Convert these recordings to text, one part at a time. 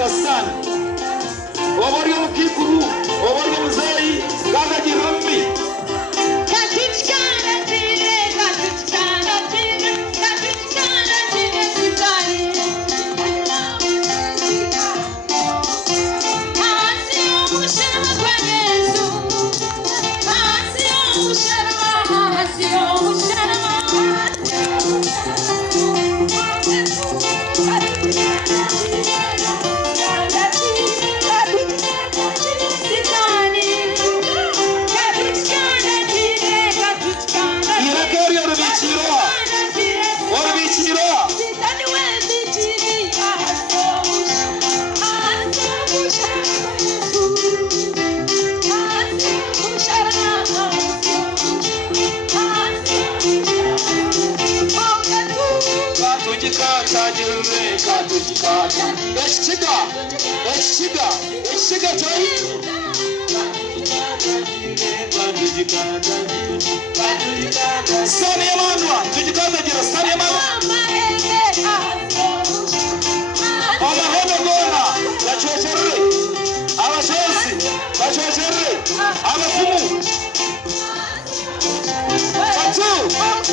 nyagasani oboryo mukikuru oboryo muzeyi gagagirombi Echiga joy Sani Emmanuel tujikazagira Sani Emmanuel Omahono gona bachochere abashozi bachochere abafumu Atu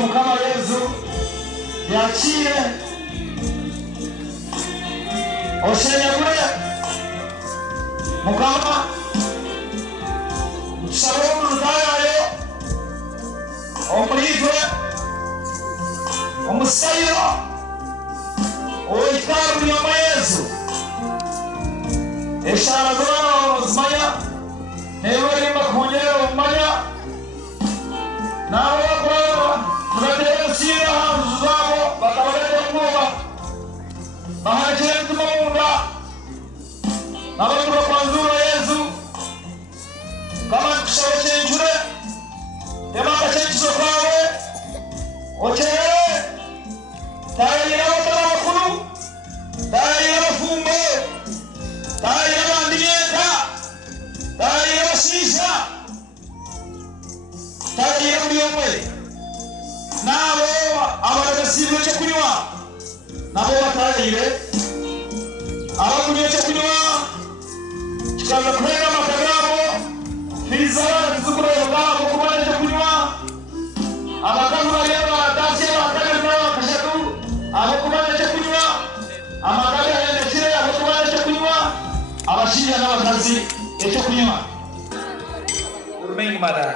Mukama Yesu yakire oshenyagure Mukama shalom rutayayo omulitwe omusayiro oitaru nyama Yesu eshara zona ozmaya newerimba kunyera umanya nawe kwa Mukadeo sira hamzu zabo n'abantu bakwanzura Yesu kama kushaje njure yamaka chenjizo kwawe ochere tayira bakuru tayira bafumbo tayira bandiyeka tayira bashisha tayira muyomwe nabo abaragasibe cyo kunywa nabo batayire abakunye cyo kunywa kikaza kurenga amakagabo fizara zikureba babo kubana cyo kunywa abakazi bareba dasi bakagana kashatu abo kubana cyo kunywa amagabe y'endekire abo kubana cyo kunywa abashinja n'abakazi cyo kunywa urumeni madara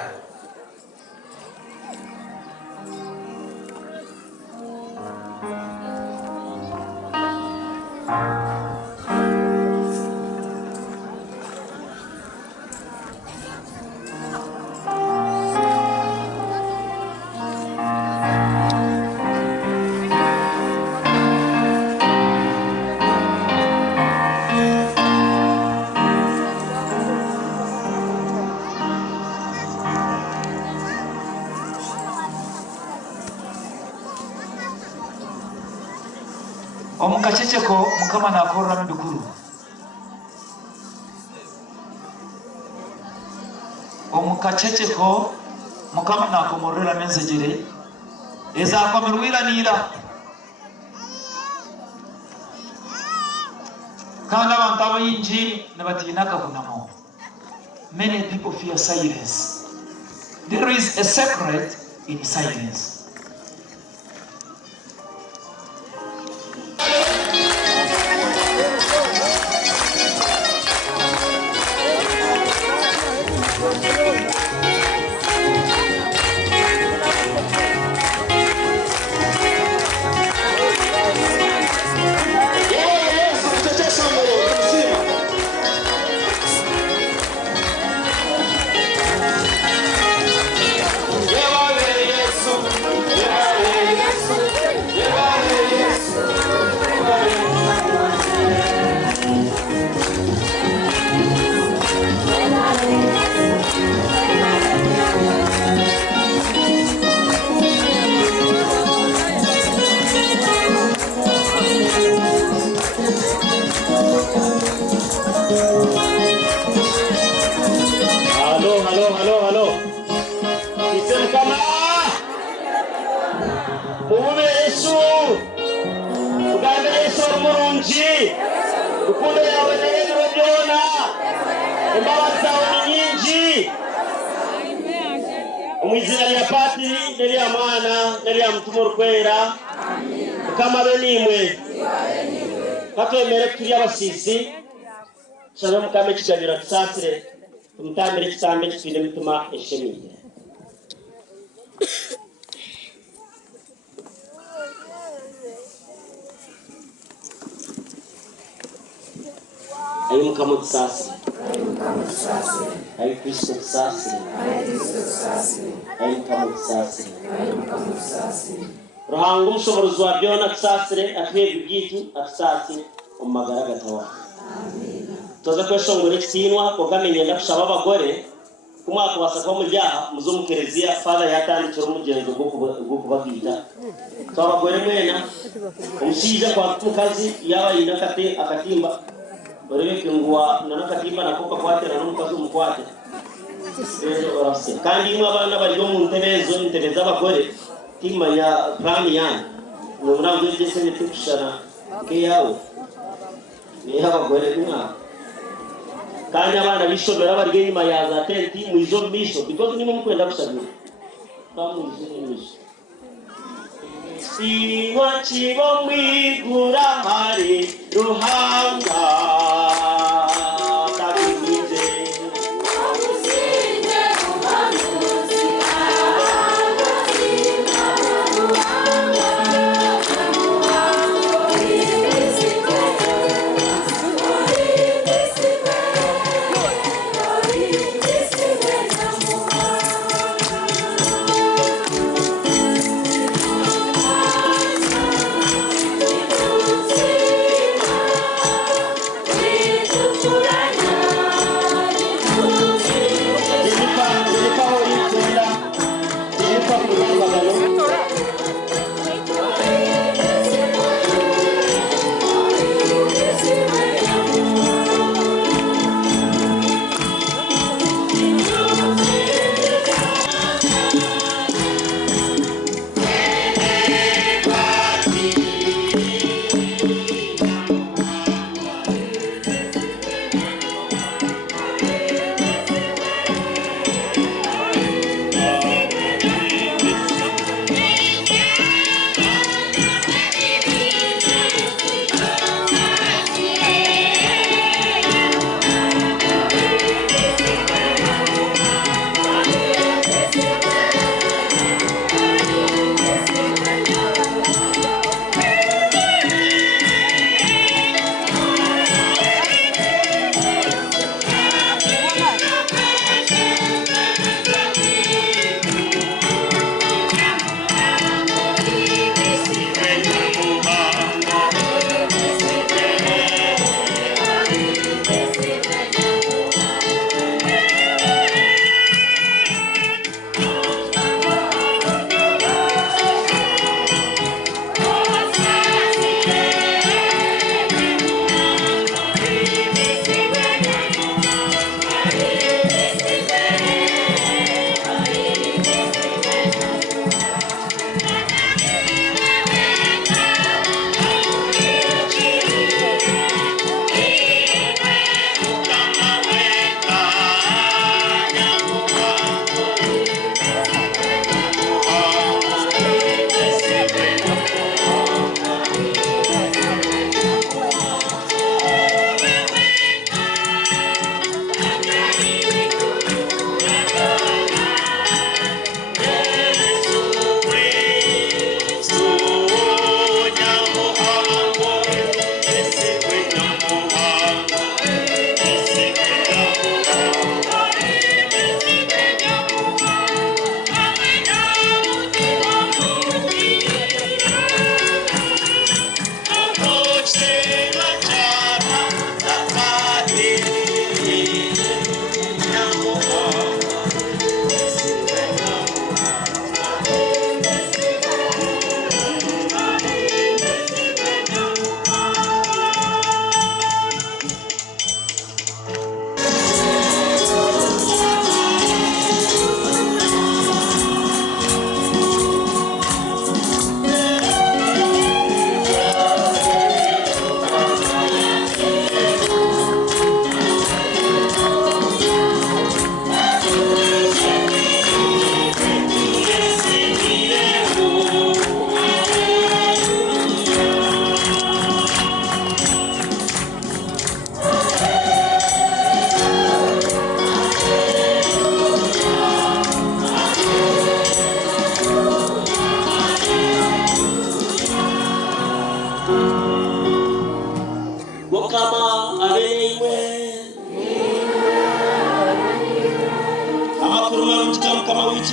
omukachecheko mukama nakorora mbikuru omukachecheko mukama nakomorera menzegere ezakomerwiranira kandi abantu abayinji nabatinaka kunamo. Many people fear silence. There is a secret in silence. Halo. Isem kama Mume Yesu Uganda Yesu murunji Ukundo yawe nero byona Imbabazi zawe ni nyingi Umwizina lya Patiri neri ya Mwana neri ya Mutima Urukwera kama benimwe katwemere turi abasisi shabe mukame kiganira tusatire tumutambire kitambe kipinde mituma eshemiye ayi mukamu tusasi ayi Kristo tusasi ayi mukamu tusasi Ruhango umushoborozi wa byona tusasire atwebwe ibyitu atusasi umagara gatawa toza kweshongore kitinwa kokamenye ndakushaba abagore kumwaka basaka mu byaha muzomukerezia father yatandikira umugenzo gwo kubabwita so abagore mwena umusija kwa mukazi yaba yina kate akatimba bareke ngwa nanakatimba nakoka kwatera n'umukazi umukwate orase kandi imwe abana bari mu nterezo intereza abagore tima ya plan yan no murango y'ese n'itushana ke yawo ni abagore mwa kandi abana bishobora barye nyuma ya za tenti mu izo misho because nimo mukwenda kusabira bamuzi siwa chibo mwigura hari ruhanga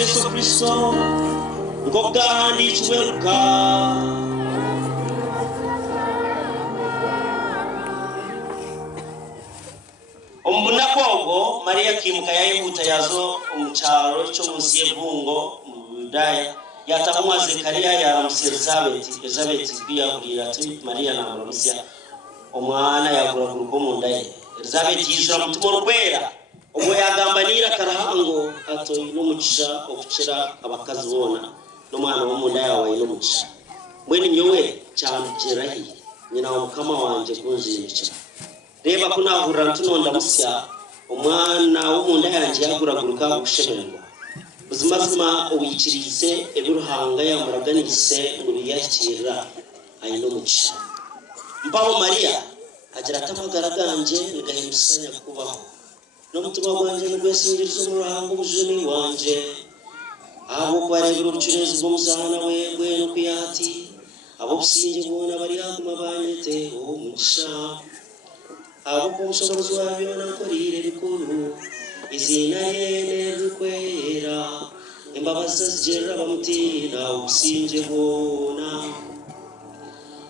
Yesu Kristo ngo bwanditswe Luka umunakogo Mariya kimuka yayihuta yazo umucaro cyo munsi y'Ebungo mu Budaya yatamwa Zekariya yaramuse Elizabeth biyahurira ati Mariya namurusya umwana yagura kuruko mu ndaye Elizabeth yizura mutumo rwera ubwo yagambanira karahango atoyi n'umugisha okucira abakazi bona n'umwana wo mu ndaye wawe n'umugisha mwene nyowe cyamugerahi nyina wa mukama wanje kunzimikira reba kunahurira ntunonda musya umwana wo mu ndaye yanje yaguraguruka gushemerwa uzimazima uwikirize ebiruhanga yamuraganise ngo biyakira ayi n'umugisha mbaho Mariya agira atamagara ganje nigahindusanya kubaho no mutuma wanje n'ugwesingirizo murango ubujeni wanje abo kwarebera urucurezi rw'umuzana wegwe no kuyati abo businge bona bari haguma banyete uwo mugisha abo kumushobozi wabyo nakorire bikuru izina yene rukwera imbabazi zigera bamutina ubusinge bona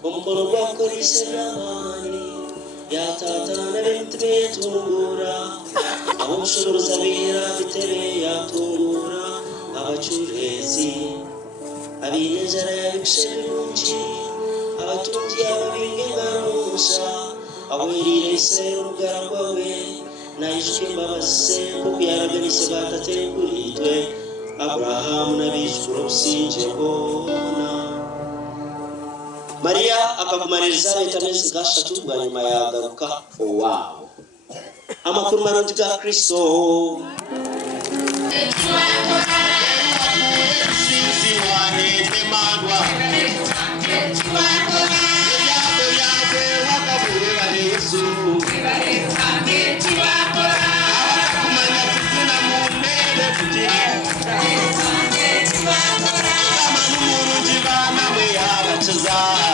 umukono gwako riseramani yatatana bentebe yatungura abo bushobozi abira bitebe yatungura abacurezi abinezera yabikshebunji abatungi ababinge ngarusha awirire ise urugaragwawe naishwe mbabase kubyaraganise batateye kuritwe Abrahamu nabishura ubusinge bona Mariya akagumaniriza Elizabeth gashatu bwa nyuma yagaruka owawo amakuru maronti ga Kristo Za